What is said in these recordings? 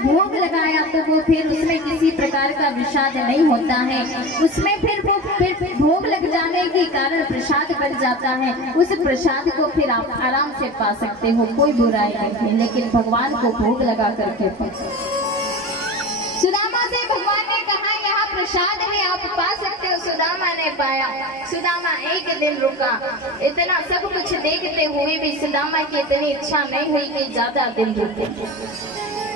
भोग लगाया तो वो फिर उसमें किसी प्रकार का विषाद नहीं होता है, उसमें फिर वो फिर भोग लग जाने के कारण प्रसाद बन जाता है। उस प्रसाद को फिर आप आराम से पा सकते हो, कोई बुराई नहीं है, लेकिन भगवान को भोग लगा करके सुदामा से भगवान ने कहा यहाँ प्रसाद है, आप पा सकते हो। सुदामा ने पाया। सुदामा एक दिन रुका। इतना सब कुछ देखते हुए भी सुदामा की इतनी इच्छा नहीं हुई कि ज्यादा दिन रुके।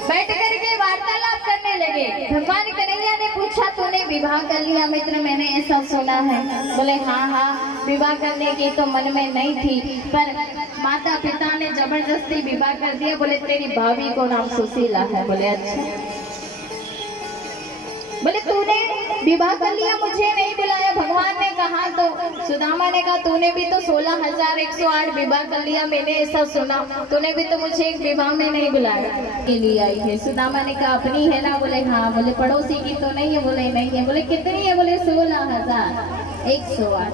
बैठ करके वार्तालाप करने लगे। भगवान कन्हैया ने पूछा, तूने विवाह कर लिया मित्र? मैंने ऐसा सुना है। बोले हाँ, विवाह करने की तो मन में नहीं थी, पर माता पिता ने जबरदस्ती विवाह कर दिया। बोले तेरी भाभी को नाम सुशीला है। बोले अच्छा। बोले तूने विवाह कर लिया, मुझे नहीं बुलाया? भगवान ने कहा। तो सुदामा ने कहा, तूने भी तो 16,108 विवाह कर लिया, मैंने ऐसा सुना। तूने भी तो मुझे एक विवाह में नहीं बुलाया। के लिए आई है। सुदामा ने कहा, अपनी है ना? बोले हाँ। बोले पड़ोसी की तो नहीं है? बोले नहीं है। बोले कितनी है? बोले 16,108।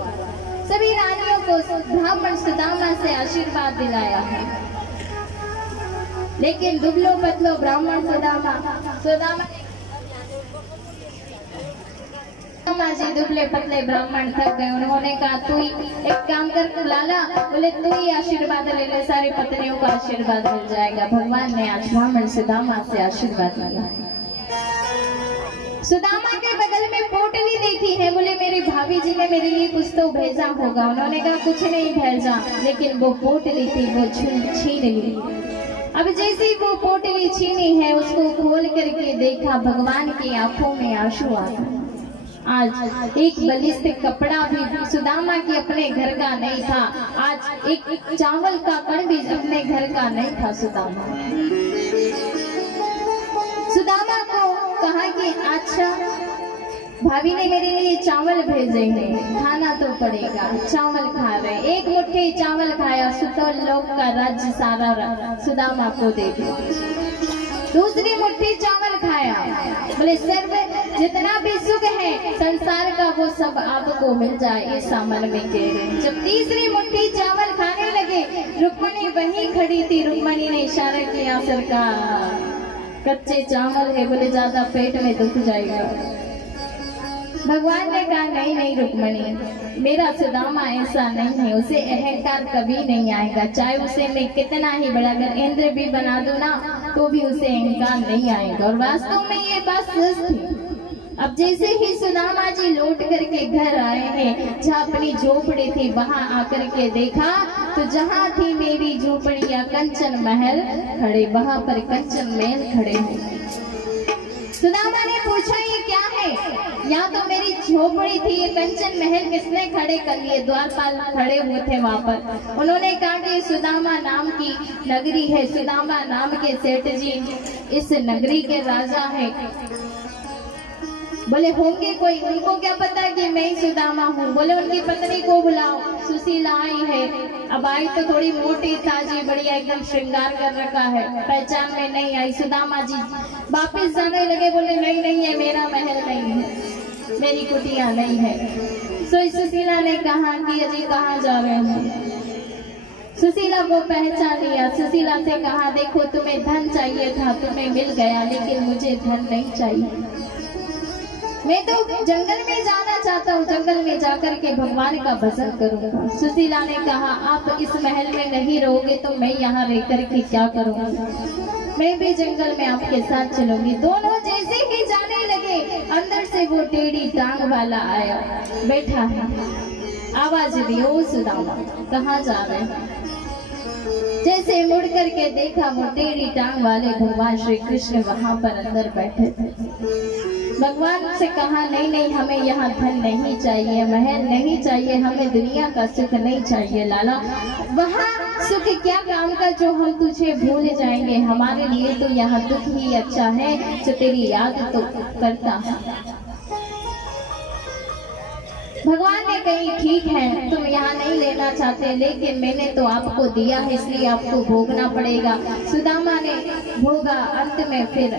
सभी रानियों को ब्राह्मण सुदामा से आशीर्वाद दिलाया है, लेकिन दुबलो पतलो ब्राह्मण सुदामा जी दुबले पतले ब्राह्मण थक गए। उन्होंने कहा, तू ही एक काम कर लाला। बोले तू ही आशीर्वाद ले ले, सारी पत्नियों का आशीर्वाद मिल जाएगा। भगवान ने आज ब्राह्मण सुदामा से आशीर्वाद लिया। सुदामा के बगल में पोटली देखी है। बोले मेरी भाभी जी ने मेरे लिए कुछ तो भेजा होगा। उन्होंने कहा कुछ नहीं भेजा, लेकिन वो पोटली थी वो छीन ली। अब जैसे वो पोटली छीनी है, उसको खोल करके देखा, भगवान की आंखों में आंसू आ गए। आज एक बलिष्ठ कपड़ा भी सुदामा के अपने घर का नहीं था। आज एक चावल का कण भी अपने घर का नहीं था। सुदामा को कहा कि अच्छा, भाभी ने मेरे लिए चावल भेजे हैं, खाना तो पड़ेगा। चावल खा रहे। एक मुट्ठी चावल खाया, सुतोल लोक का राज्य सारा सुदामा को दे दिया। दूसरी मुट्ठी चावल खाया। बोले सर्व जितना भी सुख है संसार का वो सब आपको मिल जाए, ऐसा मन में कह रहे। जब तीसरी मुट्ठी चावल खाने लगे, रुक्मणी वहीं खड़ी थी। रुक्मणी ने इशारा किया, सरकार कच्चे चावल है। बोले ज्यादा पेट में दुख जाएगा। भगवान ने कहा, नहीं नहीं रुक्मणी, मेरा सुदामा ऐसा नहीं है, उसे अहंकार कभी नहीं आएगा। चाहे उसे मैं कितना ही बड़ा अगर इंद्र भी बना दूं ना, तो भी उसे अहंकार नहीं आएगा। और वास्तव में ये बात सच थी। अब जैसे ही सुदामा जी लौट करके घर आए हैं, जहाँ अपनी झोपड़ी थी वहां आकर के देखा, तो जहाँ थी मेरी झोपड़िया कंचन महल खड़े, वहां पर कंचन महल खड़े हैं। सुदामा ने पूछा, ये क्या है? यहाँ तो मेरी झोपड़ी थी, ये कंचन महल किसने खड़े कर लिए? द्वारपाल खड़े हुए थे वहाँ पर। उन्होंने कहा कि सुदामा नाम की नगरी है, सुदामा नाम के सेठ जी इस नगरी के राजा है। बोले होंगे कोई, उनको क्या पता कि मैं ही सुदामा हूँ। बोले उनकी पत्नी को बुलाओ, सुशीला आई है। अब आई तो थोड़ी मोटी ताजी बढ़िया एकदम श्रृंगार कर रखा है, पहचान में नहीं आई। सुदामा जी वापस जाने लगे। बोले नहीं नहीं, ये मेरा महल नहीं है, मेरी कुटिया नहीं है। सुशीला ने कहा कि अजी कहाँ जा रहे हैं? सुशीला को पहचान लिया। सुशीला से कहा, देखो तुम्हें धन चाहिए था, तुम्हें मिल गया, लेकिन मुझे धन नहीं चाहिए। मैं तो जंगल में जाना चाहता हूँ, जंगल में जाकर के भगवान का भजन करूँगा। सुशीला ने कहा, आप इस महल में नहीं रहोगे तो मैं यहाँ रहकर के क्या करूँगी? मैं भी जंगल में आपके साथ चलूंगी। दोनों जैसे ही जाने लगे, अंदर से वो टेढ़ी टांग वाला आया, बैठा है। आवाज दी, ओ सुदामा कहाँ जा रहे हैं? जैसे मुड़ करके देखा, वो टेढ़ी टांग वाले भगवान श्री कृष्ण वहां पर अंदर बैठे थे। भगवान से कहा, नहीं नहीं, हमें यहाँ धन नहीं चाहिए, महल नहीं चाहिए, हमें दुनिया का सुख नहीं चाहिए लाला। वहाँ सुख क्या काम का जो हम तुझे भूल जाएंगे? हमारे लिए तो यहाँ दुख ही अच्छा है, जो तेरी याद तो करता है। भगवान ने कही, ठीक है तुम यहाँ नहीं लेना चाहते, लेकिन मैंने तो आपको दिया है, इसलिए आपको भोगना पड़ेगा। सुदामा ने भोगा। अंत में फिर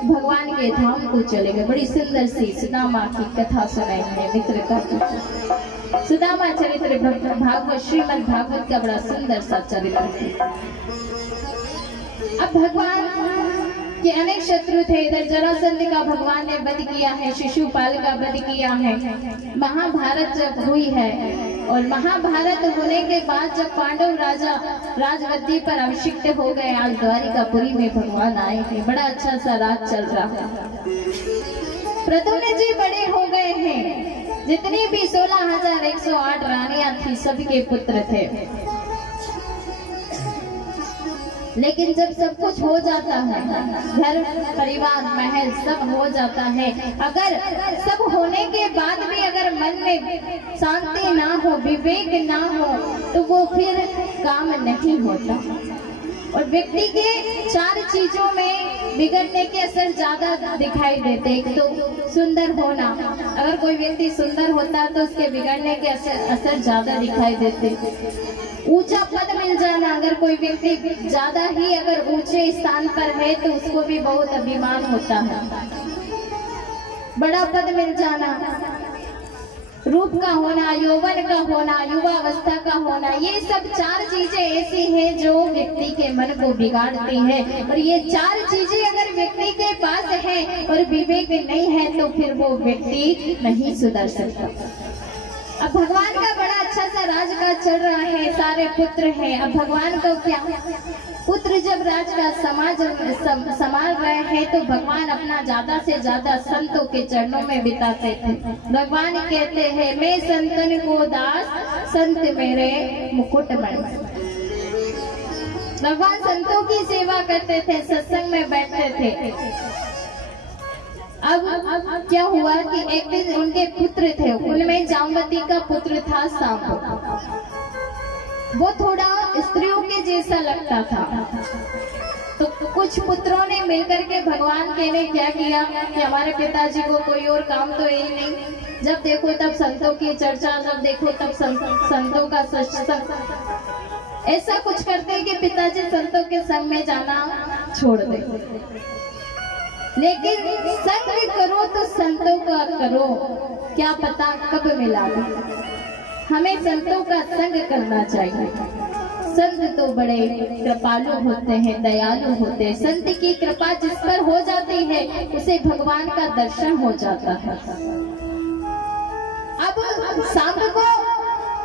भगवान के धाम को चले गए। बड़ी सुंदर सी सुदामा की कथा सुनाई है मित्रता की। सुदामा चरित्र भागवत, श्रीमद् भागवत का बड़ा सुंदर सा चरित्र है। अब भगवान कि अनेक शत्रु थे। इधर जरासंध का भगवान ने वध किया है, शिशुपाल का वध किया है। महाभारत जब हुई है और महाभारत होने के बाद जब पांडव राजा राजगद्दी पर अभिषिक्त हो गए, आज द्वारिकापुरी में भगवान आए थे। बड़ा अच्छा सा राज चल रहा है। प्रद्युम्न जी बड़े हो गए हैं। जितनी भी 16,108 रानियां थी सबके पुत्र थे। लेकिन जब सब कुछ हो जाता है, घर परिवार महल सब हो जाता है, अगर सब होने के बाद भी अगर मन में शांति ना हो, विवेक ना हो, तो वो फिर काम नहीं होता। और व्यक्ति के 4 चीजों में बिगड़ने के असर ज्यादा दिखाई देते। एक तो सुंदर होना, अगर कोई व्यक्ति सुंदर होता है तो उसके बिगड़ने के असर ज्यादा दिखाई देते। ऊंचा पद मिल जाना, अगर कोई व्यक्ति ज्यादा ही अगर ऊंचे स्थान पर है तो उसको भी बहुत अभिमान होता है। बड़ा पद मिल जाना, रूप का होना, यौवन का होना, युवावस्था का होना, ये सब 4 चीजें ऐसी हैं जो व्यक्ति के मन को बिगाड़ती है। और ये 4 चीजें अगर व्यक्ति के पास है और विवेक नहीं है तो फिर वो व्यक्ति नहीं सुधर सकता। अब भगवान का बड़ा अच्छा सा राज का चल रहा है, सारे पुत्र हैं। अब भगवान को क्या, पुत्र जब राज का संभाल रहे हैं तो भगवान अपना ज्यादा से ज्यादा संतों के चरणों में बिताते थे। भगवान कहते हैं, मैं संतन को दास, संत मेरे मुकुट बन। भगवान संतों की सेवा करते थे, सत्संग में बैठते थे। अब क्या हुआ कि एक दिन उनके पुत्र थे, उनमें जामवती का पुत्र था सांब। वो थोड़ा स्त्रियों के जैसा लगता था। तो कुछ पुत्रों ने मिलकर के भगवान के ने क्या किया कि हमारे पिताजी को कोई और काम तो यही नहीं, जब देखो तब संतों की चर्चा, जब देखो तब संतों का सत्संग, ऐसा कुछ करते हैं कि पिताजी संतों के संग में जाना छोड़ दे। लेकिन संग करो तो संतों का करो, क्या पता कब मिला दे। हमें संतों का संग करना चाहिए। संत तो बड़े कृपालु होते हैं, दयालु होते हैं। संत की कृपा जिस पर हो जाती है उसे भगवान का दर्शन हो जाता है। अब सांब को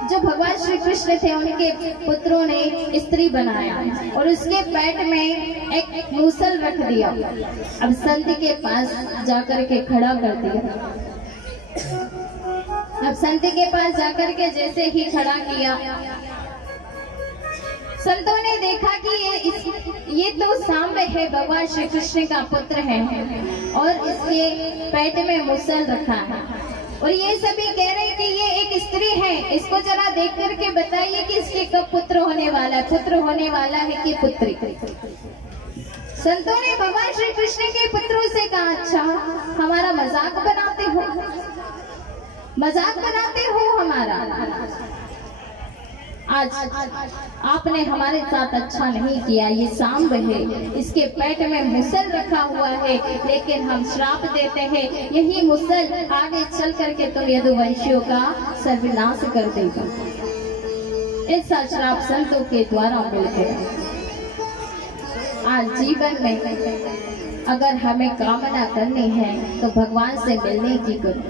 जो भगवान श्री कृष्ण थे उनके पुत्रों ने स्त्री बनाया और उसके पेट में एक मूसल रख दिया। अब संत के पास जाकर के खड़ा कर दिया। अब संत के पास जाकर के जैसे ही खड़ा किया, संतों ने देखा कि ये तो सांब है, भगवान श्री कृष्ण का पुत्र है और इसके पेट में मूसल रखा है। और ये सभी कह रहे हैं कि ये एक स्त्री है, इसको जरा देख करके बताइए कि इसके कब पुत्र होने वाला है, पुत्र होने वाला है कि पुत्री। संतों ने भगवान श्री कृष्ण के पुत्रों से कहा, अच्छा हमारा मजाक बनाते हो, मजाक बनाते हो हमारा। आज आपने हमारे साथ अच्छा नहीं किया। ये सांब है, इसके पेट में मूसल रखा हुआ है, लेकिन हम श्राप देते हैं यही मूसल आगे चल करके तुम यदुवंशियों का सर्वनाश कर देगा। ऐसा श्राप संतों के द्वारा मिल गया। आज जीवन में अगर हमें कामना करनी है तो भगवान से मिलने की करो।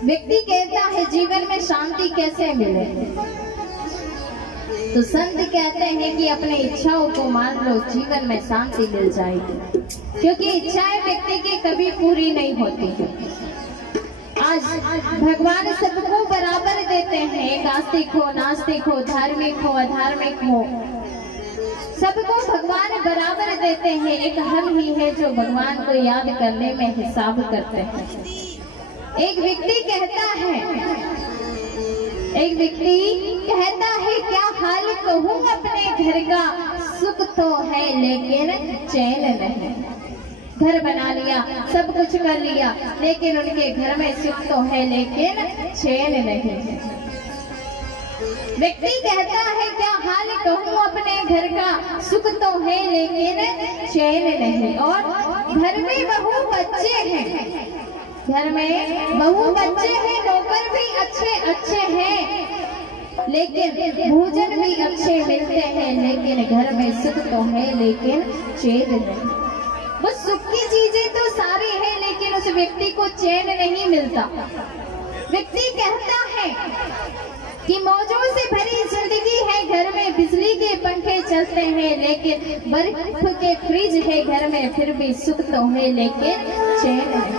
व्यक्ति कहता है जीवन में शांति कैसे मिले, तो संत कहते हैं कि अपने इच्छाओं को मान लो, जीवन में शांति मिल जाएगी। क्योंकि इच्छाएं व्यक्ति की कभी पूरी नहीं होती है। आज भगवान सबको बराबर देते हैं, एक आस्तिक हो, नास्तिक हो, धार्मिक हो, अधार्मिक हो, सबको भगवान बराबर देते हैं। एक हम ही है जो भगवान को याद करने में हिसाब करते हैं। एक व्यक्ति कहता है क्या हाल कहूँ अपने घर का, सुख तो है लेकिन चैन नहीं। घर बना लिया, सब कुछ कर लिया, लेकिन उनके घर में सुख तो है लेकिन चैन नहीं। व्यक्ति कहता है क्या हाल कहूँ अपने घर का, सुख तो है लेकिन चैन नहीं। और घर में बहू बच्चे हैं, घर में बहू बच्चे हैं, नौकर भी अच्छे अच्छे हैं, लेकिन भोजन भी अच्छे मिलते हैं, लेकिन लेकिन घर में सुख तो है लेकिन चैन नहीं। वो सुख की चीजें तो सारी है लेकिन उस व्यक्ति को चैन नहीं मिलता। व्यक्ति कहता है कि मौजों से भरी जिंदगी है, घर में बिजली के पंखे चलते हैं लेकिन बर्फ के फ्रिज है घर में, फिर भी सुख तो है लेकिन चैन नहीं।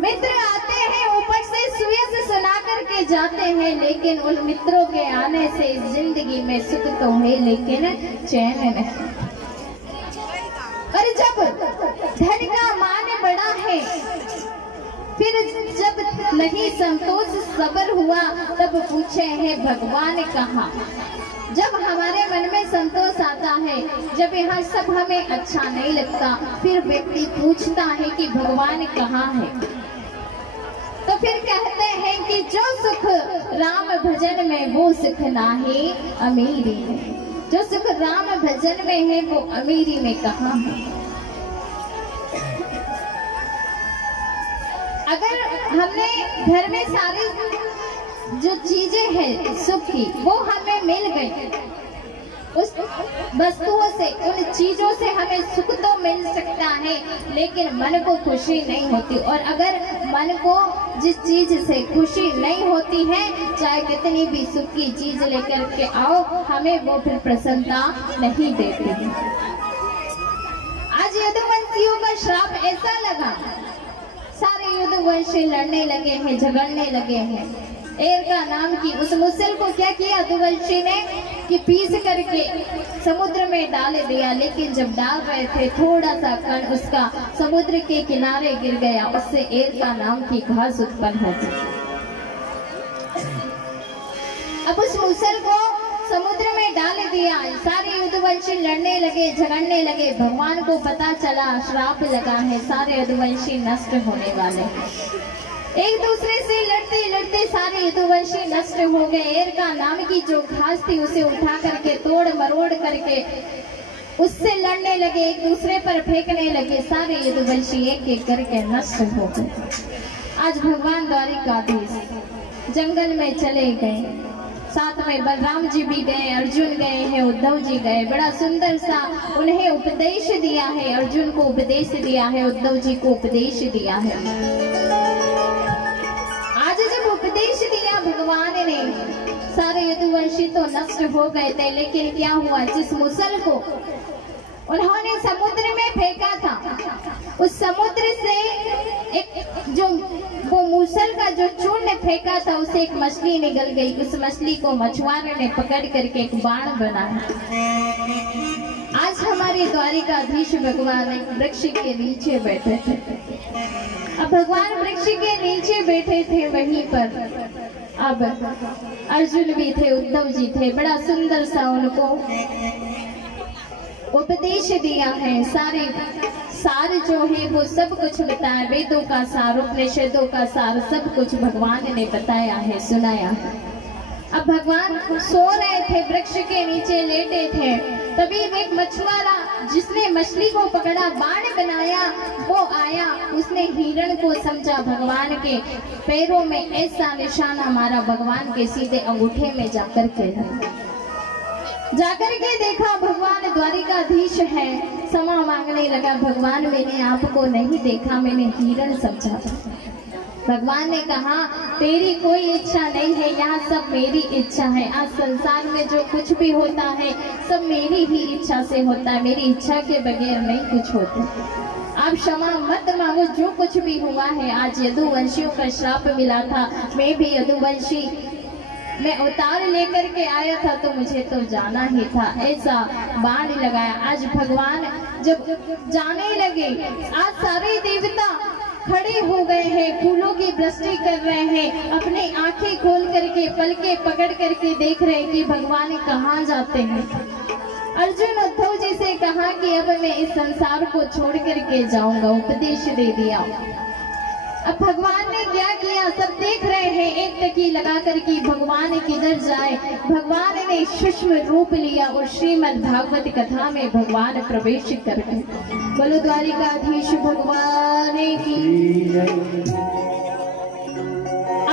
मित्र आते हैं ऊपर से सुयस सुना करके जाते हैं, लेकिन उन मित्रों के आने से जिंदगी में सुख तो है लेकिन चैन नहीं। और जब धन का मान बड़ा है, फिर जब नहीं संतोष सबर हुआ, तब पूछे हैं भगवान कहाँ। जब हमारे मन में संतोष आता है, जब यहाँ सब हमें अच्छा नहीं लगता, फिर व्यक्ति पूछता है कि भगवान कहाँ है। तो फिर कहते हैं कि जो सुख राम भजन में वो सुख नाही अमीरी है। जो सुख राम भजन में है वो अमीरी में कहाँ है। अगर हमने घर में सारी जो चीजें हैं सुख की वो हमें मिल गई, उस वस्तुओं से उन चीजों से हमें सुख तो मिल सकता है लेकिन मन को खुशी नहीं होती। और अगर मन को जिस चीज से खुशी नहीं होती है, चाहे कितनी भी सुख की चीज लेकर के आओ, हमें वो फिर प्रसन्नता नहीं देती। आज यदुवंशियों का श्राप ऐसा लगा, सारे यदुवंशी लड़ने लगे हैं, झगड़ने लगे हैं। एरका नाम की उस मुसल को क्या किया यदुवंशी ने कि पीस करके समुद्र में डाल दिया, लेकिन जब डाल रहे थे थोड़ा सा कण उसका समुद्र के किनारे गिर गया, उससे एरका नाम की घास उत्पन्न हो गई। अब उस मुसल को समुद्र में डाल दिया, सारे यदुवंशी लड़ने लगे, झगड़ने लगे। भगवान को पता चला श्राप लगा है, सारे यदुवंशी नष्ट होने वाले। एक दूसरे से लड़ते लड़ते सारे यदुवंशी नष्ट हो गए। एरका नाम की जो घास थी उसे उठा करके तोड़ मरोड़ करके उससे लड़ने लगे, एक दूसरे पर फेंकने लगे। सारे यदुवंशी एक एक करके नष्ट हो गए। आज भगवान द्वारिकाधीश जंगल में चले गए, साथ में बलराम जी भी गए, अर्जुन गए हैं, उद्धव जी गए। बड़ा सुंदर सा उन्हें उपदेश दिया है, अर्जुन को उपदेश दिया है, उद्धव जी को उपदेश दिया है। आज जब उपदेश दिया भगवान ने, सारे यदुवंशी तो नष्ट हो गए थे, लेकिन क्या हुआ, जिस मुसल को उन्होंने समुद्र में फेंका था, उस समुद्र से एक जो वो मूसल का जो चूर्ण फेंका था उसे एक मछली निकल गई। उस मछली को मछुआरे ने पकड़ करके एक बाण बनाया। आज हमारे द्वारिकाधीश भगवान एक वृक्ष के नीचे बैठे थे। अब भगवान वृक्ष के नीचे बैठे थे, वहीं पर अब अर्जुन भी थे, उद्धव जी थे। बड़ा सुंदर सा उनको उपदेश दिया है। सार जो है वो सब कुछ बताया, वेदों का सार, उपनिषदों का सार, सब कुछ भगवान ने बताया है, सुनाया है। अब भगवान सो रहे थे, वृक्ष के नीचे लेटे थे, तभी एक मछुआरा जिसने मछली को पकड़ा, बाण बनाया, वो आया। उसने हिरण को समझा, भगवान के पैरों में ऐसा निशाना मारा, भगवान के सीधे अंगूठे में जाकर के देखा भगवान द्वारिकाधीश है। क्षमा मांगने लगा, भगवान मैंने आपको नहीं देखा, मैंने हिरण समझा। भगवान ने कहा तेरी कोई इच्छा नहीं है, यहाँ सब मेरी इच्छा है। आज संसार में जो कुछ भी होता है सब मेरी ही इच्छा से होता है, मेरी इच्छा के बगैर नहीं कुछ होता। आप क्षमा मत मांगो, जो कुछ भी हुआ है। आज यदुवंशियों का श्राप मिला था, मैं भी यदुवंशी मैं अवतार लेकर के आया था, तो मुझे तो जाना ही था, ऐसा बाण लगाया। आज भगवान जब जाने लगे, आज सारे देवता खड़े हो गए हैं, फूलों की वृष्टि कर रहे हैं, अपने आंखें खोल करके पलके पकड़ करके देख रहे हैं कि भगवान कहाँ जाते हैं। अर्जुन उद्धव जी से कहा कि अब मैं इस संसार को छोड़ करके जाऊंगा, उपदेश दे दिया। अब भगवान ने क्या किया, सब देख रहे हैं, एक टकी लगा कर कि भगवान किधर जाए। भगवान ने सूक्ष्म रूप लिया और श्रीमद् भागवत कथा में भगवान प्रवेश कर गए। बोलो द्वारिकाधीश भगवान की।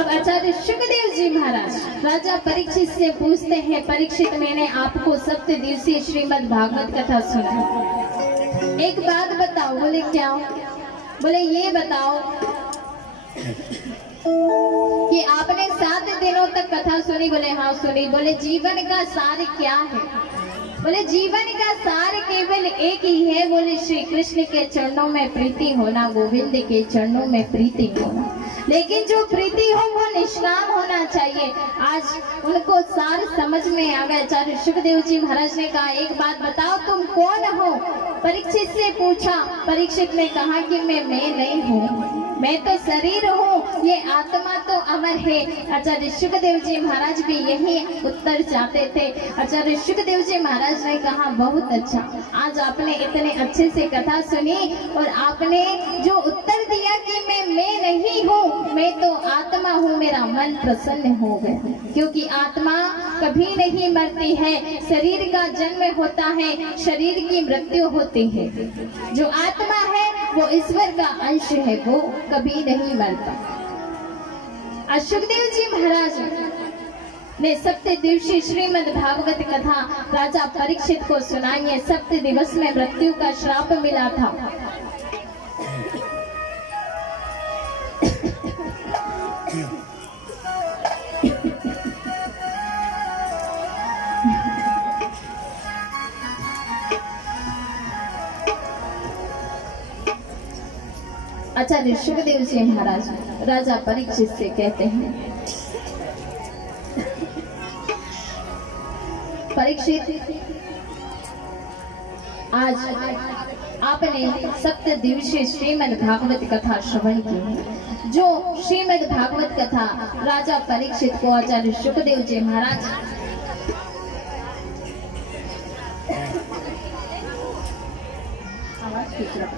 अब आचार्य शुकदेव जी महाराज राजा परीक्षित से पूछते हैं, परीक्षित मैंने आपको सप्त दिवसीय श्रीमद् भागवत कथा सुना, एक बात बताओ। बोले क्या? बोले ये बताओ कि आपने 7 दिनों तक कथा सुनी? बोले हाँ सुनी। बोले जीवन का सार क्या है? बोले जीवन का सार केवल एक ही है। बोले श्री कृष्ण के चरणों में प्रीति होना, गोविंद के चरणों में प्रीति होना, लेकिन जो प्रीति हो वो निष्काम होना चाहिए। आज उनको सार समझ में आ गया। आचार्य शुकदेव जी महाराज ने कहा एक बात बताओ तुम कौन हो? परीक्षित से पूछा। परीक्षित ने कहा कि मैं नहीं हूँ, मैं तो शरीर हूँ, ये आत्मा तो अमर है। आचार्य शुकदेव जी महाराज भी यही उत्तर चाहते थे। आचार्य शुकदेव जी महाराज ने कहा बहुत अच्छा, आज आपने इतने अच्छे से कथा सुनी और आपने जो उत्तर दिया कि मैं नहीं हूँ, मैं तो आत्मा हूँ, मेरा मन प्रसन्न हो गया। क्योंकि आत्मा कभी नहीं मरती है, शरीर का जन्म होता है, शरीर की मृत्यु होती है। जो आत्मा है वो ईश्वर का अंश है, वो कभी नहीं मरता। शुकदेव जी महाराज ने सप्त दिवसीय श्रीमद् भागवत कथा राजा परीक्षित को सुनाई है। सप्त दिवस में मृत्यु का श्राप मिला था। आचार्य शुकदेव जी महाराज राजा परीक्षित से कहते हैं, परीक्षित आज आपने सप्त दिवसीय श्रीमद् भागवत कथा श्रवण की। जो श्रीमद् भागवत कथा राजा परीक्षित को आचार्य शुकदेव जी महाराज आवाज की तरफ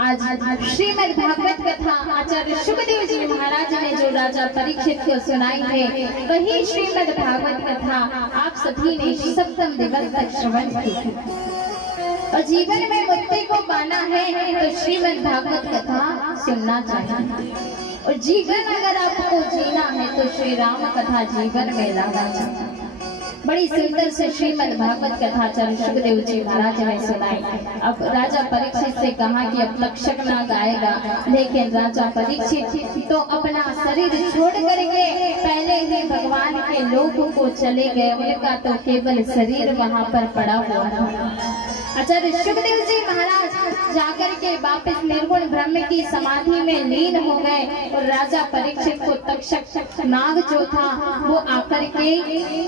आज श्रीमद् भागवत कथा आचार्य शुकदेव जी महाराज ने जो राजा परीक्षित को सुनाई है, वही श्रीमद् भागवत कथा आप सभी ने सप्तम दिवस तक श्रवण की। और जीवन में मुक्ति को पाना है तो श्रीमद् भागवत कथा सुनना चाहिए। और जीवन अगर आपको जीना है तो श्री राम कथा जीवन में लाना चाहिए। बड़ी सुंदर से श्रीमद् भागवत कथा आचार्य शुकदेव जी महाराज ने सुनाई। अब राजा परीक्षित से कहा कि अब तक्षक ना गाएगा, लेकिन राजा परीक्षित तो अपना शरीर छोड़ करके पहले ही भगवान के लोक को चले गए। उनका तो केवल शरीर वहां पर पड़ा हुआ था। आचार्य शुकदेव जी महाराज जाकर के वापस निर्गुण ब्रह्म की समाधि में लीन हो गए। और राजा परीक्षित को तक्षक नाग जो था वो आकर के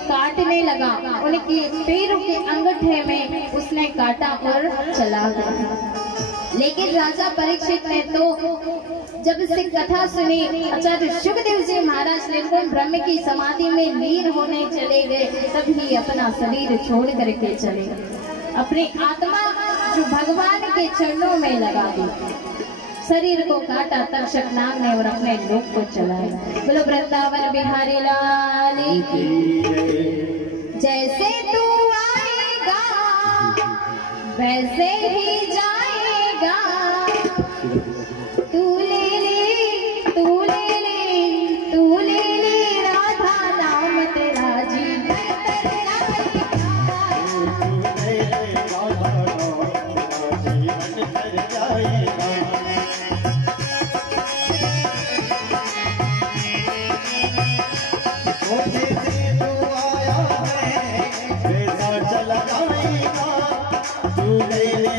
काटने लगा। उनके पैरों के अंगूठे में उसने काटा और चला गया। लेकिन राजा परीक्षित ने तो जब से कथा सुनी, आचार्य शुकदेव जी महाराज निर्गुण ब्रह्म की समाधि में लीन होने चले गए, तभी अपना शरीर छोड़ करके चले गए। अपनी आत्मा जो भगवान के चरणों में लगा दी। शरीर को काटा तक्षक नाग ने और अपने लोक को चलाया। बोलो वृंदावन बिहारी लाल की। जैसे तू आएगा वैसे ही जाएगा, तू ले ले तू ले ले तू ले ले राधा नाम तेरा जीवन तू ले ले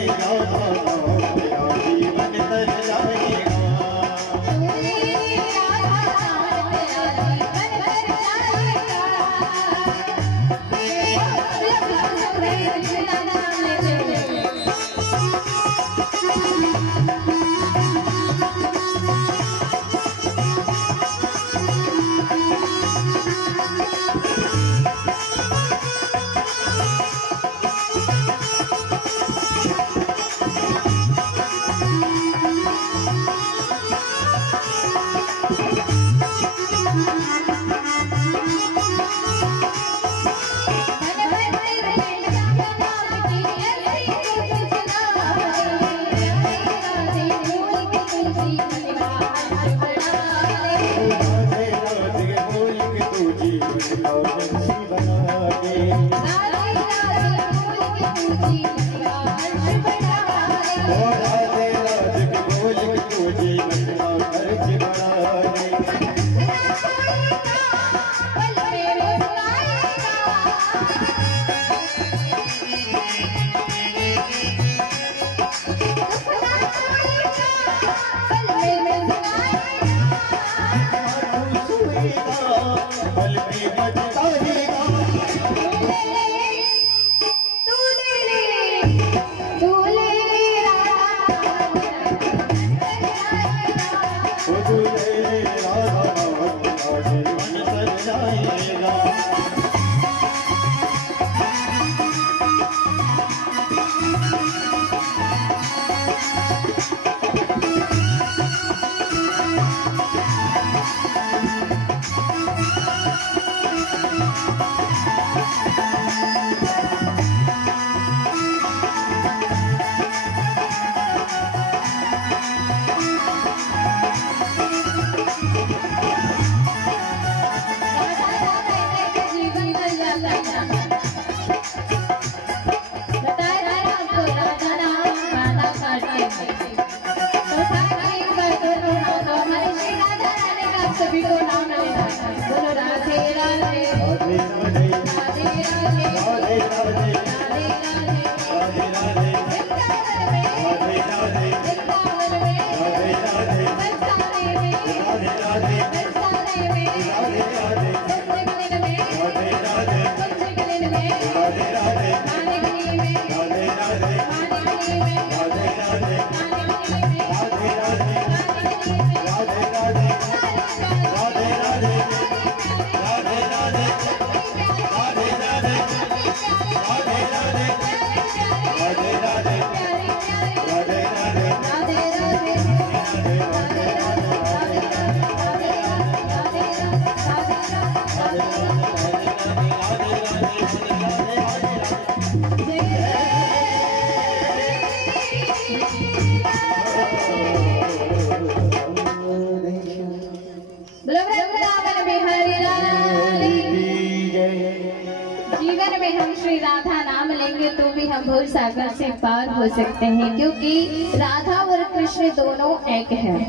जीवन में हम श्री राधा नाम लेंगे तो भी हम भव सागर से पार हो सकते हैं, क्योंकि राधा और कृष्ण दोनों एक हैं।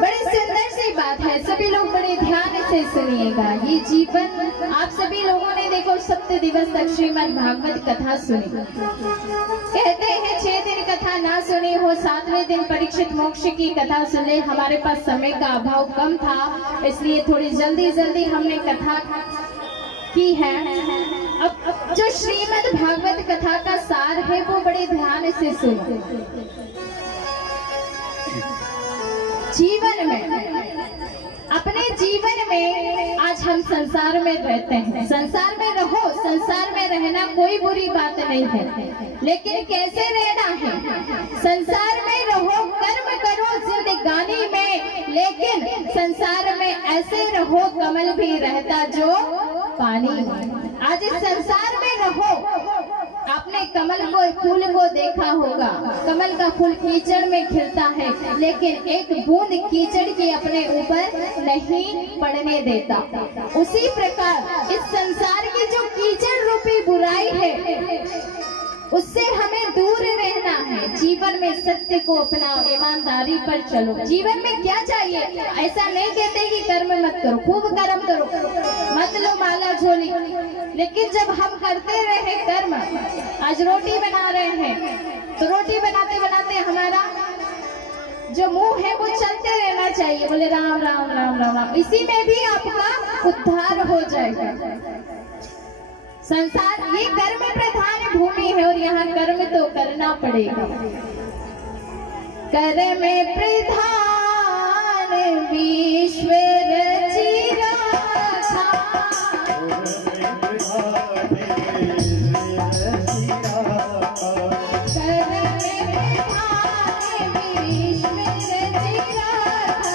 बड़ी सुंदर सी बात है, सभी लोग बड़े ध्यान से सुनिएगा। ये जीवन आप सभी लोगों ने देखो सप्त दिवस तक श्रीमद् भागवत कथा सुनी। कहते हैं 6 दिन कथा ना सुनी हो, 7वें दिन परीक्षित मोक्ष की कथा सुने। हमारे पास समय का अभाव कम था, इसलिए थोड़ी जल्दी हमने कथा की है। अब जो श्रीमद् भागवत कथा का सार है वो बड़े ध्यान से सुनो। जीवन में, अपने जीवन में आज हम संसार में रहते हैं। संसार में रहो, संसार में रहना कोई बुरी बात नहीं है, लेकिन कैसे रहना है? संसार में रहो, कर्म करो जिंदगानी में, लेकिन संसार में ऐसे रहो कमल भी रहता जो पानी में। आज इस संसार में रहो। आपने कमल को, फूल को देखा होगा, कमल का फूल कीचड़ में खिलता है, लेकिन एक बूंद कीचड़ की अपने ऊपर नहीं पड़ने देता। उसी प्रकार इस संसार की जो कीचड़ रूपी बुराई है उससे हमें दूर रहना है। जीवन में सत्य को अपनाओ, ईमानदारी पर चलो। जीवन में क्या चाहिए? ऐसा नहीं कहते कि कर्म मत करो, खूब कर्म करो, मत लो माला झोली, लेकिन जब हम करते रहे कर्म, आज रोटी बना रहे हैं तो रोटी बनाते बनाते हमारा जो मुंह है वो चलते रहना चाहिए, बोले राम राम राम राम राम, इसी में भी आपका उद्धार हो जाएगा। संसार ये कर्म प्रधान भूमि है और यहाँ कर्म तो करना पड़ेगा। कर्म प्रधान विश्व रचिया था, कर्म प्रधान विश्व रचिया था,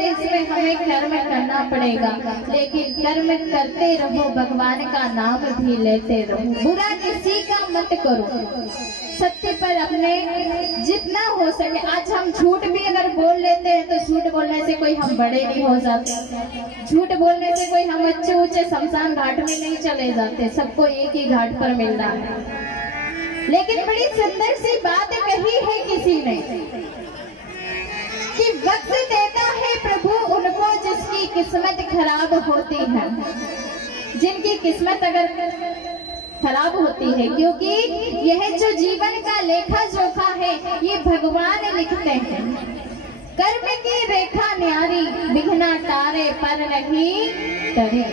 इसमें हमें कर्म करना पड़ेगा, लेकिन कर्म करते रहो, भगवान का नाम भी लेते रहो, बुरा किसी का मत करो, सत्य पर अपने जितना हो सके। आज हम झूठ भी अगर बोल लेते हैं तो झूठ बोलने से कोई हम बड़े नहीं हो जाते, झूठ बोलने से कोई हम अच्छे ऊंचे शमशान घाट में नहीं चले जाते, सबको एक ही घाट पर मिलना है। लेकिन बड़ी सुंदर सी बात कही है किसी ने कि वक्त देता है प्रभु उनको जिसकी किस्मत खराब होती है, जिनकी किस्मत अगर खराब होती है, क्योंकि यह जो जीवन का लेखा जोखा है ये भगवान लिखते हैं। कर्म की रेखा न्यारी बिघना तारे पर नहीं तरे,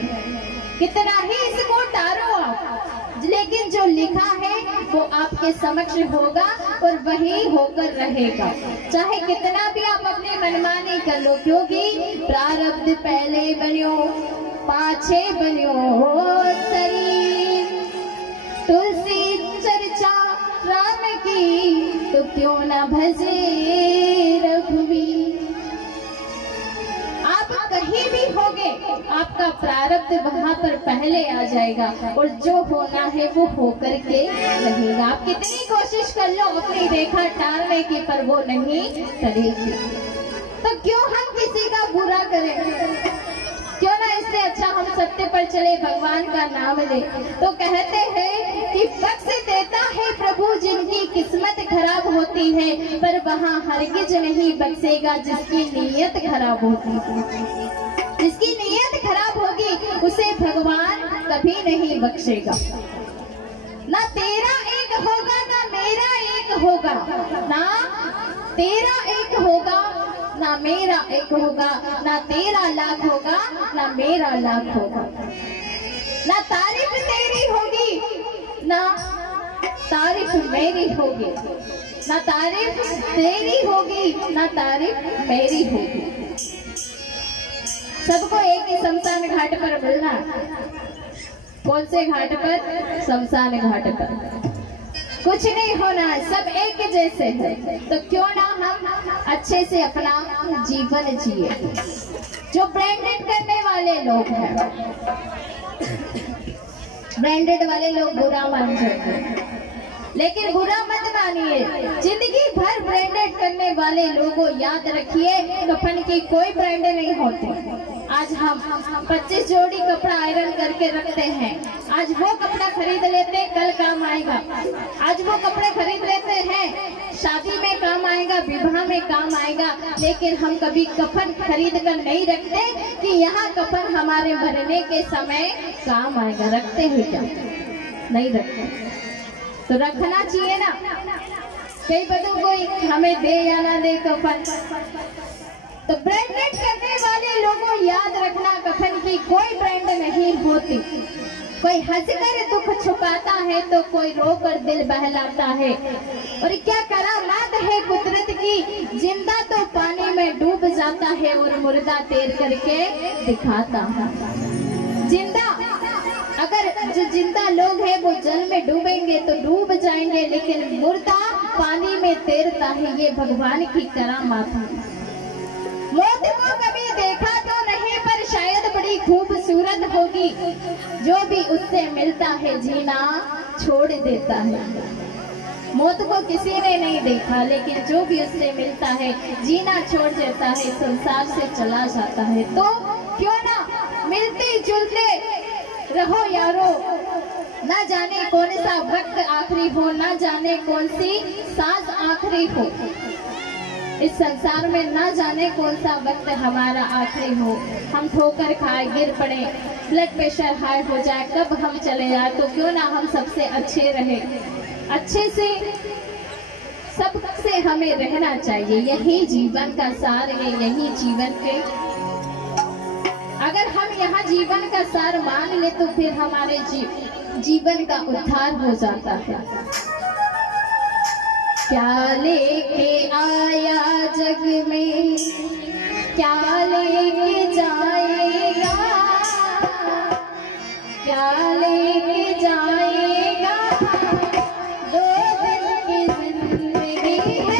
कितना ही इसको टारो आप, लेकिन जो लिखा है वो आपके समक्ष होगा और वही होकर रहेगा, चाहे कितना भी आप अपनी मनमानी कर लो, क्योंकि प्रारब्ध पहले बन्यो पाछे बन्यो शरीर, तुलसी चर्चा राम की तो क्यों न भजे रघुवीर। आप कहीं भी होगे आपका प्रारब्ध वहां पर पहले आ जाएगा और जो होना है वो होकर के रहेगा। आप कितनी कोशिश कर लो अपनी रेखा टालने की, पर वो नहीं करेगी। तो क्यों हम किसी का बुरा करें, क्यों ना इससे अच्छा हम सत्य पर चले, भगवान का नाम ले। तो कहते हैं कि बख्श देता है प्रभु जिनकी किस्मत खराब होती है, पर वहाँ हरगिज नहीं बख्शेगा जिसकी नीयत खराब होती है। जिसकी नीयत खराब होगी उसे भगवान कभी नहीं बख्शेगा। ना तेरा एक होगा ना मेरा एक होगा, ना तेरा एक होगा ना मेरा एक होगा, ना तेरा लाख होगा ना मेरा लाख होगा, ना तारीफ तेरी होगी ना तारीफ मेरी होगी, ना तारीफ तेरी होगी ना तारीफ मेरी होगी। सबको एक ही शमशान घाट पर मिलना। कौन से घाट पर? शमशान घाट पर। कुछ नहीं होना, सब एक जैसे है, तो क्यों ना हम अच्छे से अपना जीवन जिए। जो ब्रांडेड करने वाले लोग हैं, ब्रांडेड वाले लोग बुरा मान जाते हैं, लेकिन बुरा मत मानिए। जिंदगी भर ब्रांडेड करने वाले लोगों याद रखिए, कफन की कोई ब्रांड नहीं होती। आज हम 25 जोड़ी कपड़ा आयरन करके रखते हैं, आज वो कपड़ा खरीद लेते हैं, कल काम आएगा। आज वो कपड़े खरीद लेते हैं, शादी में काम आएगा, विवाह में काम आएगा, लेकिन हम कभी कफन खरीद कर नहीं रखते कि यहाँ कफन हमारे मरने के समय काम आएगा। रखते हैं क्या? नहीं रखते। तो रखना चाहिए ना। कई बदू कोई हमें दे या ना दे कफन, तो ब्रांडेड करने वाले लोगों याद रखना, कफन की कोई ब्रांड नहीं होती। कोई हंसकर दुख छुपाता है तो कोई रोकर दिल बहलाता है। और क्या करामात है कुदरत की, जिंदा तो पानी में डूब जाता है और मुर्दा तैर करके दिखाता है। जिंदा अगर जो जिंदा लोग हैं वो जल में डूबेंगे तो डूब जाएंगे, लेकिन मुर्दा पानी में तैरता है। ये भगवान की करामात है। मौत को कभी देखा तो नहीं, पर शायद बड़ी खूबसूरत होगी। जो भी उससे मिलता है जीना छोड़ देता है। मौत को किसी ने नहीं देखा, लेकिन जो भी उससे मिलता है जीना छोड़ देता है, संसार से चला जाता है। तो क्यों ना मिलते जुलते रहो यारो, ना जाने कौन सा वक्त आखिरी हो, ना जाने कौन सी सांस आखिरी हो। इस संसार में ना जाने कौन सा वक्त हमारा आखिरी हो। हम ठोकर खाए, गिर पड़े, ब्लड प्रेशर हाई हो जाए, कब हम चले जाए, तो क्यों ना हम सबसे अच्छे रहे। अच्छे से सबसे हमें रहना चाहिए, यही जीवन का सार है, यही जीवन के। अगर हम यहाँ जीवन का सार मान ले तो फिर हमारे जीवन का उद्धार हो जाता है। क्या लेके आया जग में, क्या लेके जाएगा, क्या लेके जाएगा, दो दिन की जिंदगी है,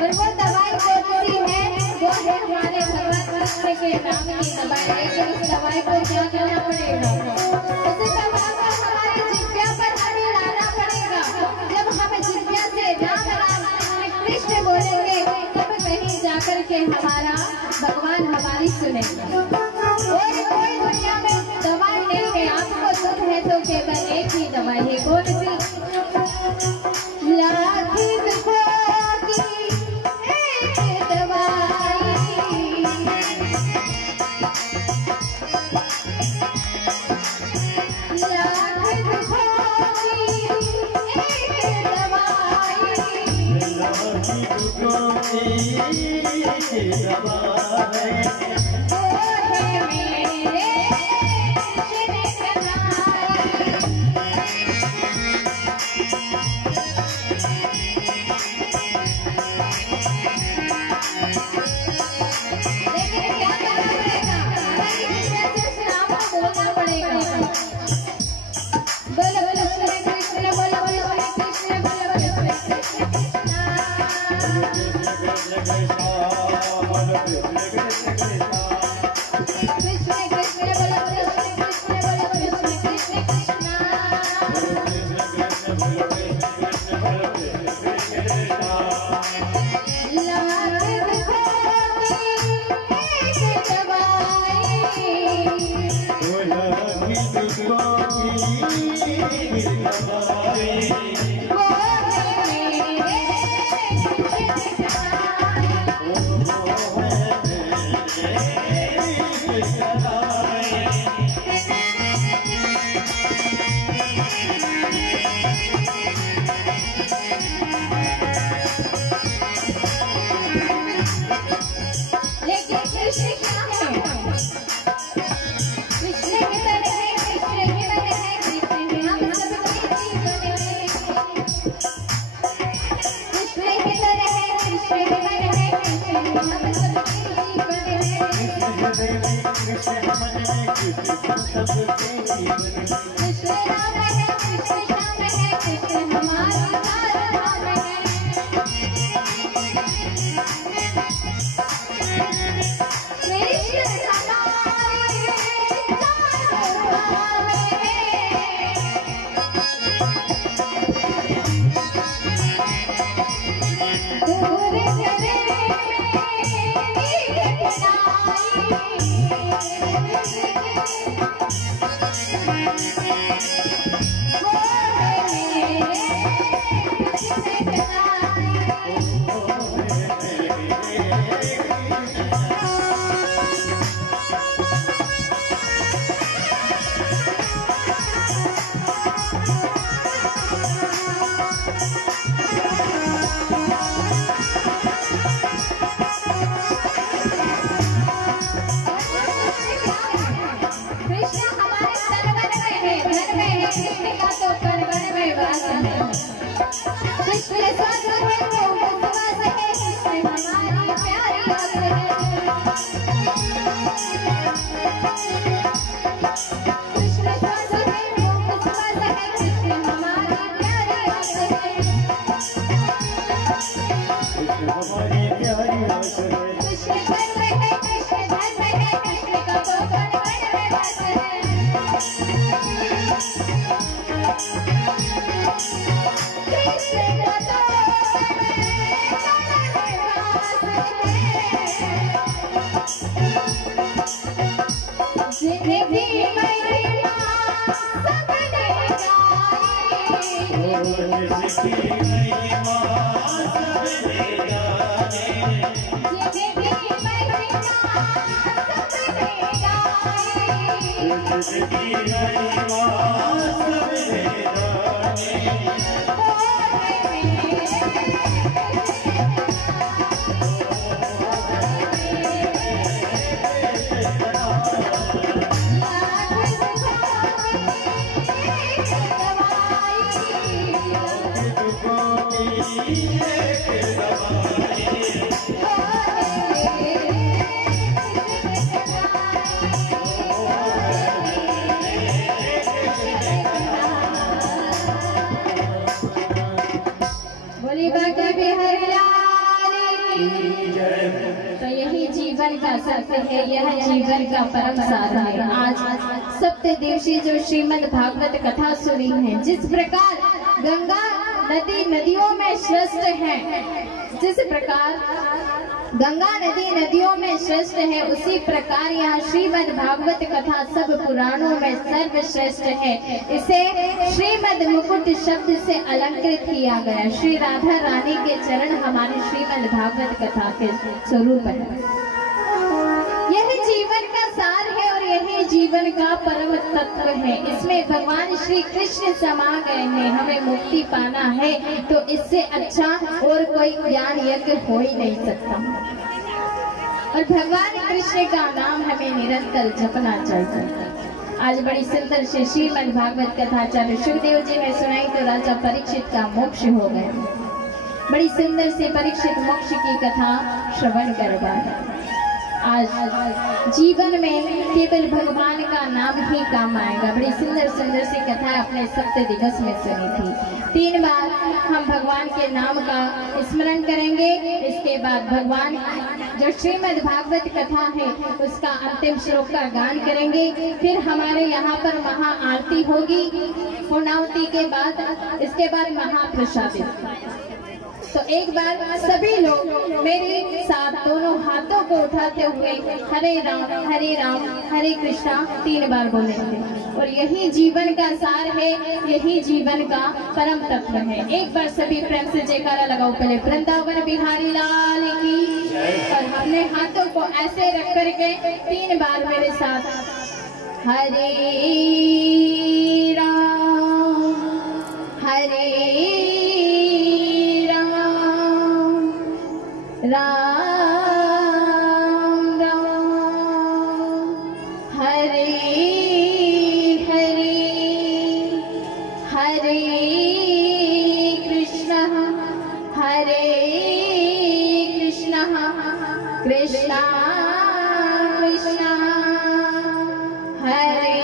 और वो दवाई कौन सी है? वो है हमारे भगवान कृष्ण के नाम की दवाई, लेकिन उस दवाई को क्या करना पड़ेगा? उसे दबाकर हमारी जिह्वा पर हमें लाना पड़ेगा। जब हम जिह्वा से राम राम कृष्ण बोलेंगे तब कहीं जाकर के हमारा भगवान हमारी सुनेगा। और कोई दुनिया में दवाई नहीं है, आपको दुख है तो केवल एक ही दवाई है। कौन सी? लाखों दुखों की एक दवाई, लाखों दुखों की एक दवाई, लाखों दुखों की एक दवाई। है, यह जीवन का परम सार है। आज सप्तदिवसीय जो श्रीमद् भागवत कथा सुनी है, जिस प्रकार गंगा नदी नदियों में श्रेष्ठ है, जिस प्रकार गंगा नदी नदियों में श्रेष्ठ है, उसी प्रकार यहाँ श्रीमद् भागवत कथा सब पुराणों में सर्वश्रेष्ठ है। इसे श्रीमद् मुकुट शब्द से अलंकृत किया गया। श्री राधा रानी के चरण हमारे श्रीमद् भागवत कथा के स्वरूप है। यह जीवन का सार है और यही जीवन का परम तत्व है। इसमें भगवान श्री कृष्ण समा गए हैं। हमें मुक्ति पाना है तो इससे अच्छा और कोई ज्ञान यज्ञ हो ही नहीं सकता। और भगवान कृष्ण का नाम हमें निरंतर जपना चाहिए। आज बड़ी सुंदर से श्रीमद् भागवत कथा आचार्य सुखदेव जी ने सुनाई तो राजा परीक्षित का मोक्ष हो गया। बड़ी सुंदर से परीक्षित मोक्ष की कथा श्रवण करवाया। आज जीवन में केवल भगवान का नाम ही काम आएगा। बड़ी सुंदर सुंदर सी कथा अपने सप्त दिवस में सुनी थी। 3 बार हम भगवान के नाम का स्मरण करेंगे। इसके बाद भगवान जो श्रीमद् भागवत कथा है उसका अंतिम श्लोक का गान करेंगे। फिर हमारे यहाँ पर महा आरती होगी पूर्णाहुति के बाद। इसके बाद महाप्रसाद। तो एक बार सभी लोग मेरे साथ दोनों हाथों को उठाते हुए हरे राम हरे कृष्णा 3 बार बोलेंगे। और यही जीवन का सार है, यही जीवन का परम तत्व है। एक बार सभी प्रेम से जयकारा लगाओ। पहले वृंदावन बिहारी लाल की। और अपने हाथों को ऐसे रख करके 3 बार मेरे साथ हरे राम राम राम हरे हरे हरे कृष्ण कृष्ण कृष्ण हरे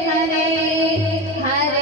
हरे हरे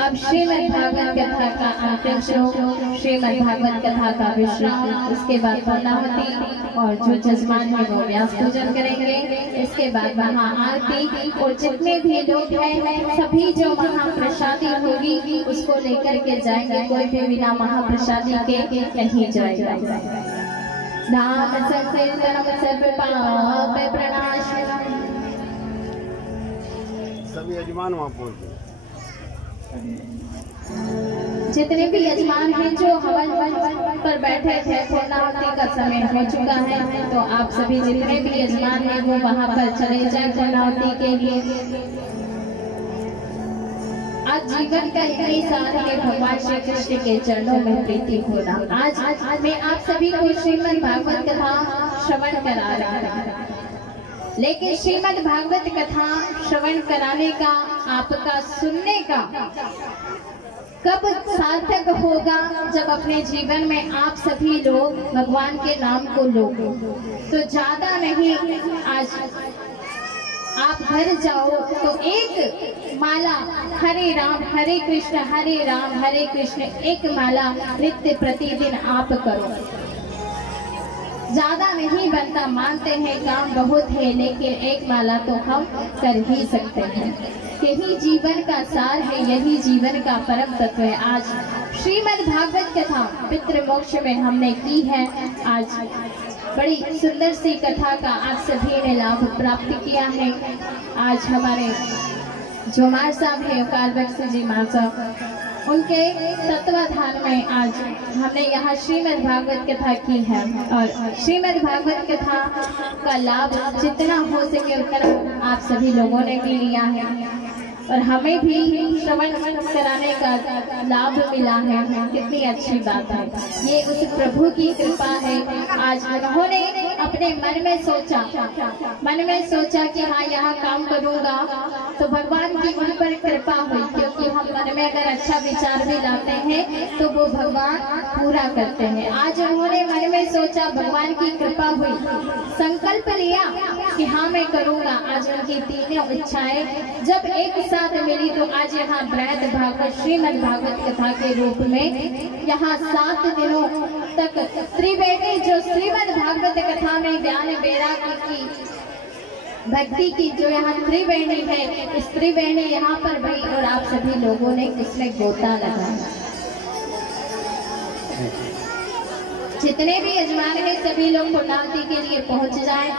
अब श्रीमद् भागवत कथा का अंतिम श्लोक, श्रीमद् भागवत कथा का विश्राम, उसके बाद पूर्णाहुति और जो जजमान है वो व्यास पूजन करेंगे। इसके बाद महाआरती और जितने भी लोग हैं सभी जो महाप्रसादी होगी उसको लेकर के जाएंगे। कोई भी बिना महाप्रसादी के नहीं जाएगा। नाम संकीर्तनम सर्व पाप प्रणाशनम। सभी यजमान वहाँ पहुँचे। जितने भी यजमान हैं जो हवन पर बैठे थे, पूर्णाहुति का समय हो चुका है, तो आप सभी जितने भी यजमान हैं वो वहाँ पर चले जाएं पूर्णाहुति के लिए। आज जीवन का यही सार है भगवान श्री कृष्ण के चरणों में प्रीति होना। आज मैं आप सभी को श्रीमद् भागवत कथा श्रवण करा रहा हूँ, लेकिन श्रीमद् भागवत कथा श्रवण कराने का, आपका सुनने का कब सार्थक होगा? जब अपने जीवन में आप सभी लोग भगवान के नाम को लो। तो ज्यादा नहीं, आज आप घर जाओ तो एक माला हरे राम हरे कृष्ण एक माला नित्य प्रतिदिन आप करो। ज्यादा नहीं बनता, मानते हैं काम बहुत है, लेकिन एक माला तो हम कर ही सकते हैं। यही जीवन का सार है, यही जीवन का परम तत्व है। आज श्रीमद् भागवत कथा पितृ मोक्ष में हमने की है। आज बड़ी सुंदर सी कथा का आप सभी ने लाभ प्राप्त किया है। आज हमारे जो मार साहब है अकाल बख्श जी मार साहब, उनके तत्वाधान में आज हमने यहाँ श्रीमद् भागवत कथा की है और श्रीमद् भागवत कथा का लाभ जितना हो सके उतना आप सभी लोगों ने भी लिया है और हमें भी श्रवण कराने का लाभ मिला है। कितनी अच्छी बात है, ये उस प्रभु की कृपा है। आज उन्होंने अपने मन में सोचा कि हाँ यहाँ काम करूँगा तो भगवान की उन पर कृपा हुई, क्योंकि हम मन में अगर अच्छा विचार भी लाते हैं तो वो भगवान पूरा करते हैं। आज उन्होंने मन में सोचा, भगवान की कृपा हुई, संकल्प लिया कि हाँ मैं करूँगा। आज उनकी तीनों इच्छाएं जब एक साथ मिली तो आज यहाँ बृहद भागवत श्रीमद् भागवत कथा के रूप में यहाँ 7 दिनों तक त्रिवेणी जो श्रीमद् भागवत कथा में ज्ञान वैराग्य की भक्ति की जो यहाँ त्रिवेणी है, इस त्रिवेणी यहाँ पर भई और आप सभी लोगों ने इसमें गोता लगाया। जितने भी यजमान है सभी लोग पुण्याहुति के लिए पहुंच जाएं।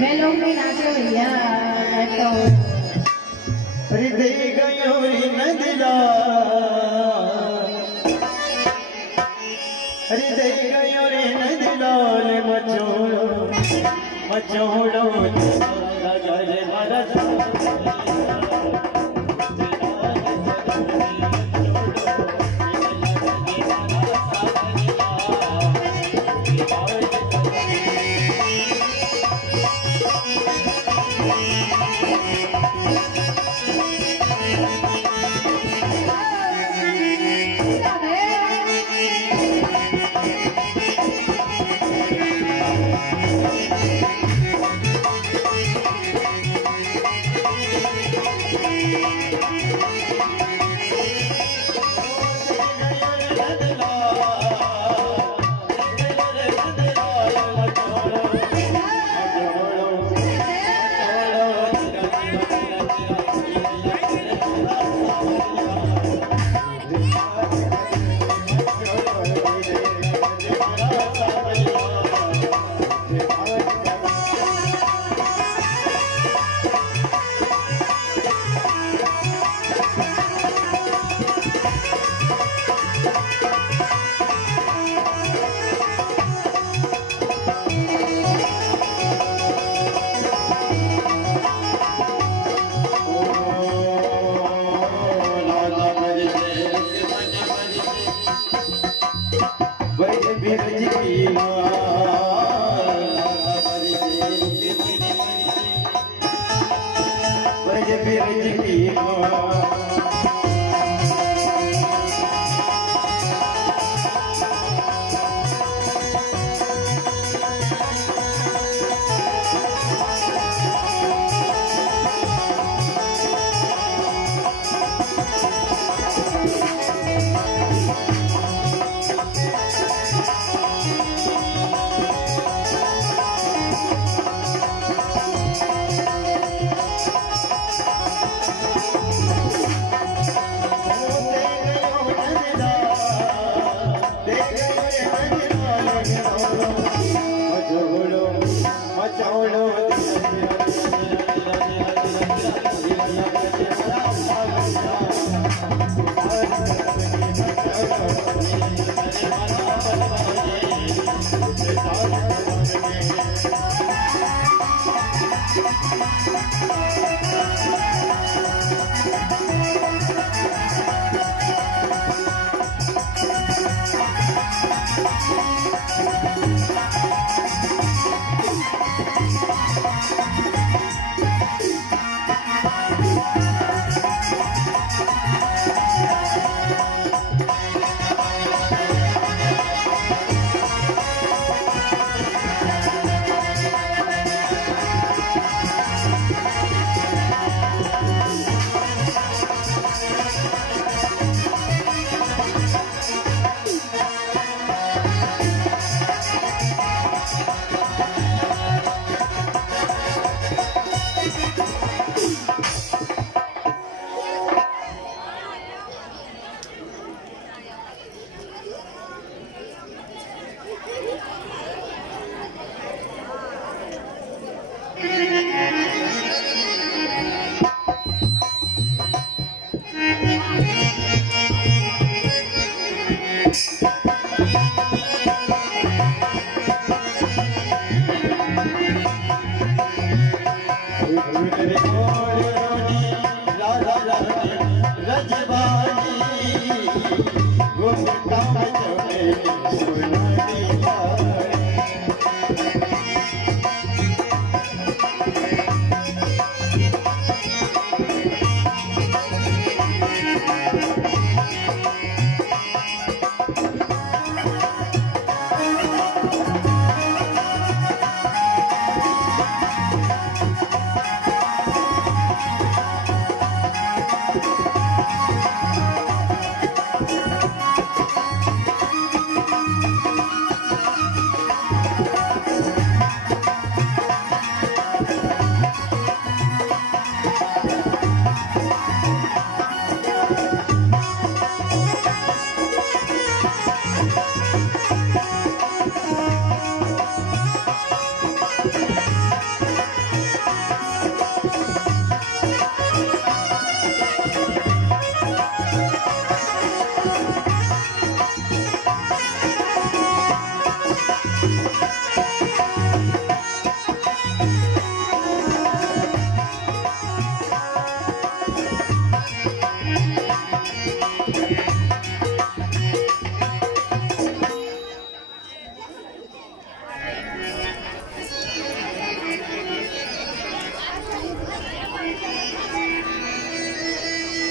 मैं लोग भी नाचो भैया तो हृदय गयोरी नदिला हृदय गयोरी नदिलाल मचोड़ो मचोड़ो गरे भरत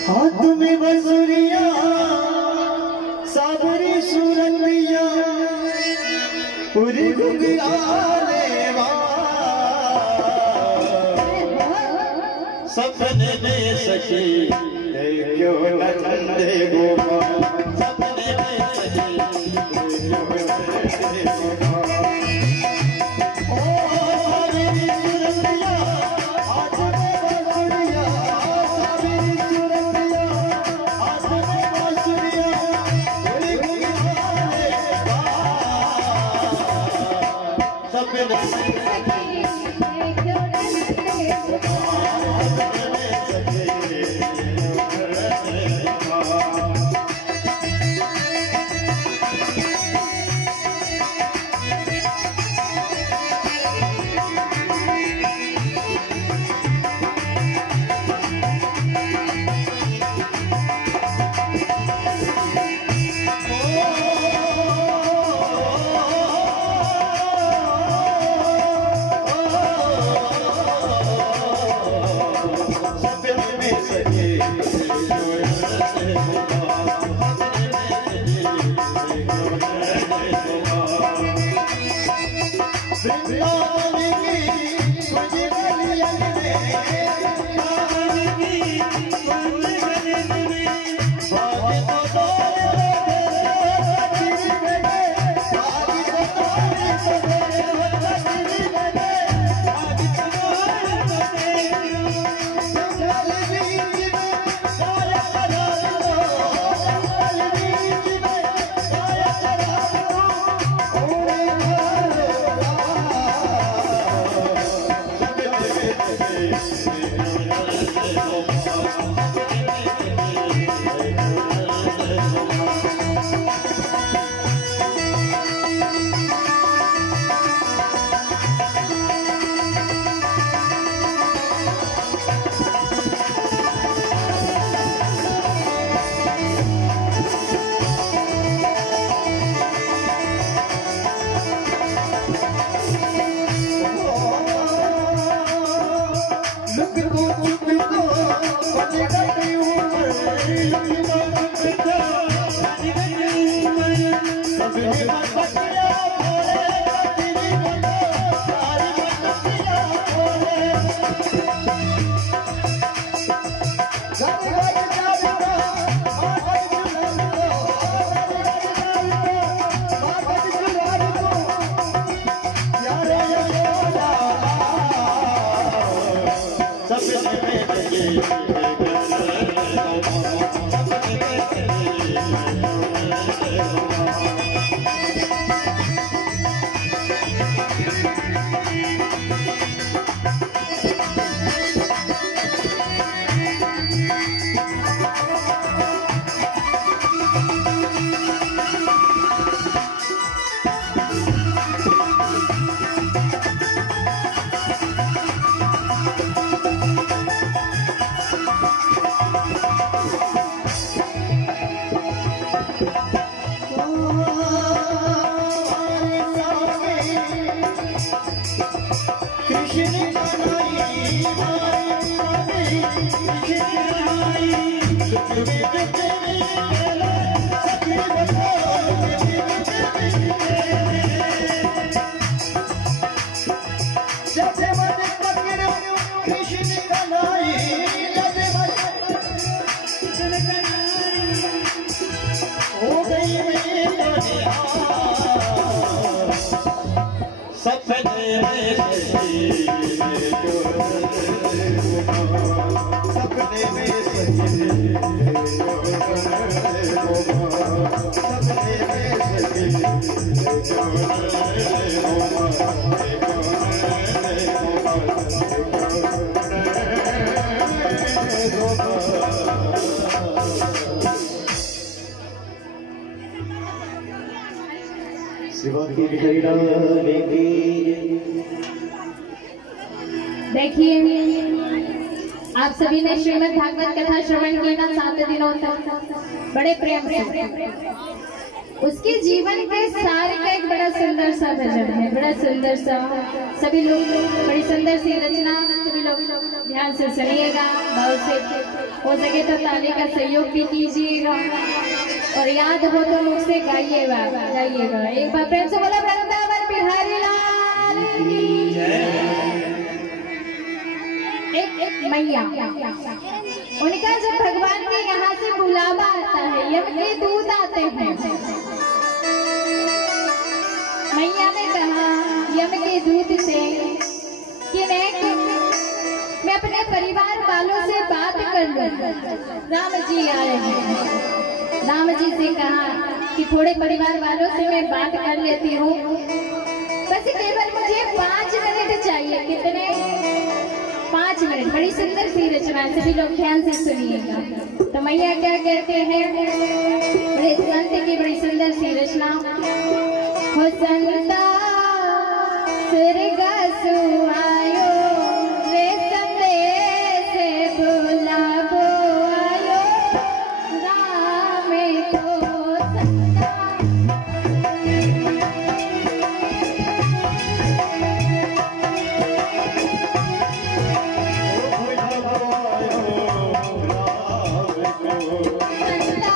हाथ में बसुरिया साबरी सूरतिया पूरी घुंघराले सपने में सखी क्यों न नंदे गोपाल सपने में सखी क्यों न नंदे गोपाल लुक को चुप को बने गई उम्र सबने बतिया बोले तेरी बोलो सारी बतिया बोले देखिए आप सभी ने श्रीमद् भागवत कथा श्रवण की ना 7 दिनों तक बड़े प्रेम से। उसके जीवन के सारे का एक बड़ा सुंदर सा भजन है, बड़ा सुंदर सा। सभी लोग बड़ी सुंदर सी रचना, सभी लोग ध्यान से सुनिएगा, भाव से हो सके तो ताली का सहयोग भी कीजिएगा और याद हो तो मुझसे गाइएगा। एक बार प्रेम से बोला वृंदावन बिहारी लाल की। एक मैया, उनका जब भगवान के यहाँ से बुलावा आता है, यम के दूत आते हैं, मैया ने कहा यम के दूत से कि मैं अपने परिवार वालों से बात कर लूं। राम जी आए हैं, राम जी से कहा कि थोड़े परिवार वालों से मैं बात कर लेती हूँ, बस केवल मुझे 5 मिनट चाहिए। कितने? 5 मिनट। बड़ी सुंदर सी रचना, सभी लोग ध्यान से सुनिएगा। तो मैया क्या कहते हैं, बड़े संत की बड़ी सुंदर सी रचना। हो संता स्वर्ग सुआयो रे संदेश बुलावो आयो राम को संता। संता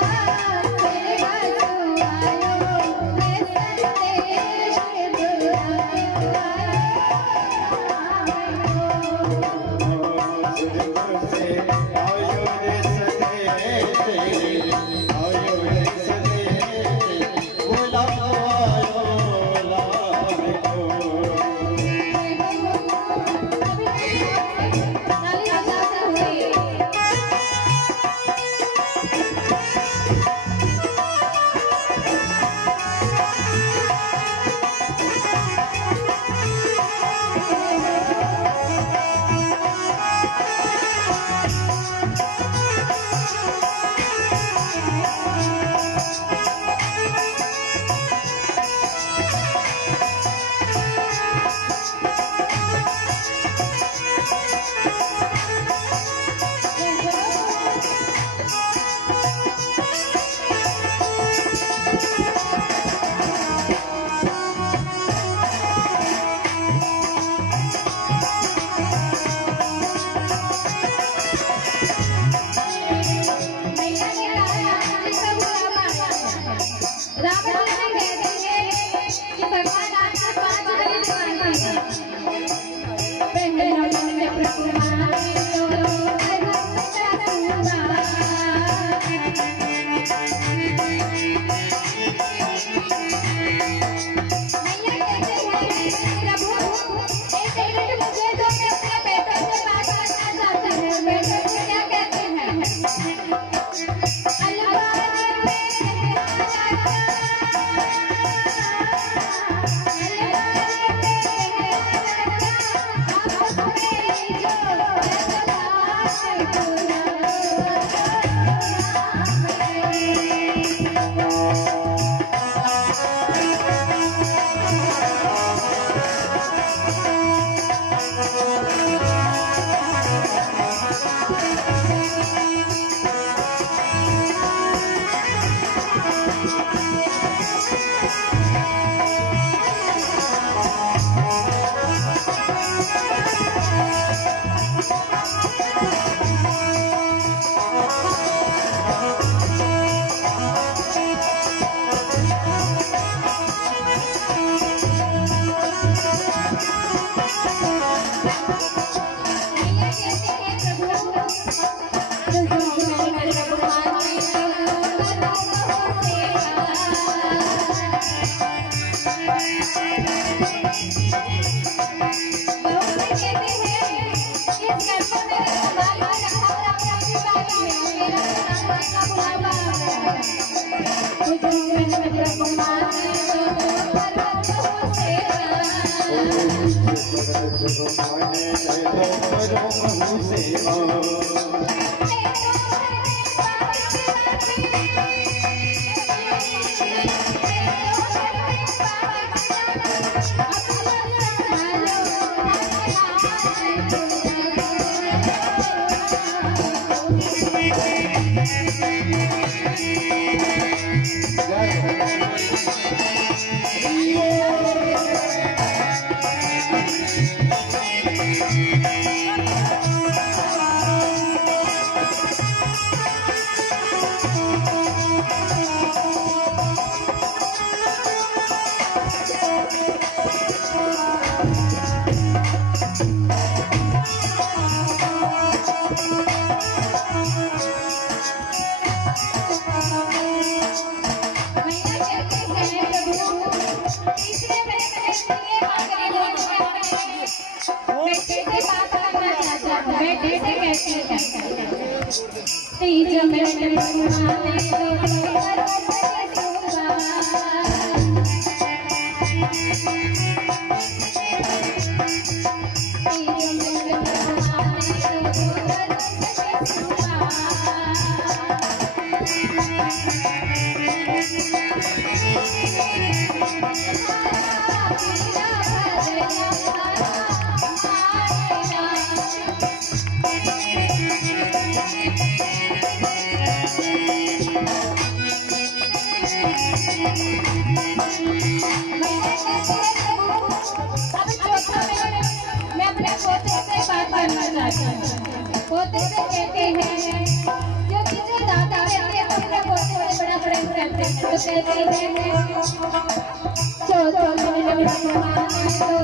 पोते से कहते हैं जो किसी दादा कहते हैं अपने पोते से बड़ा प्रेम करते हैं तो कहते हैं जो तो मैंने रखा तो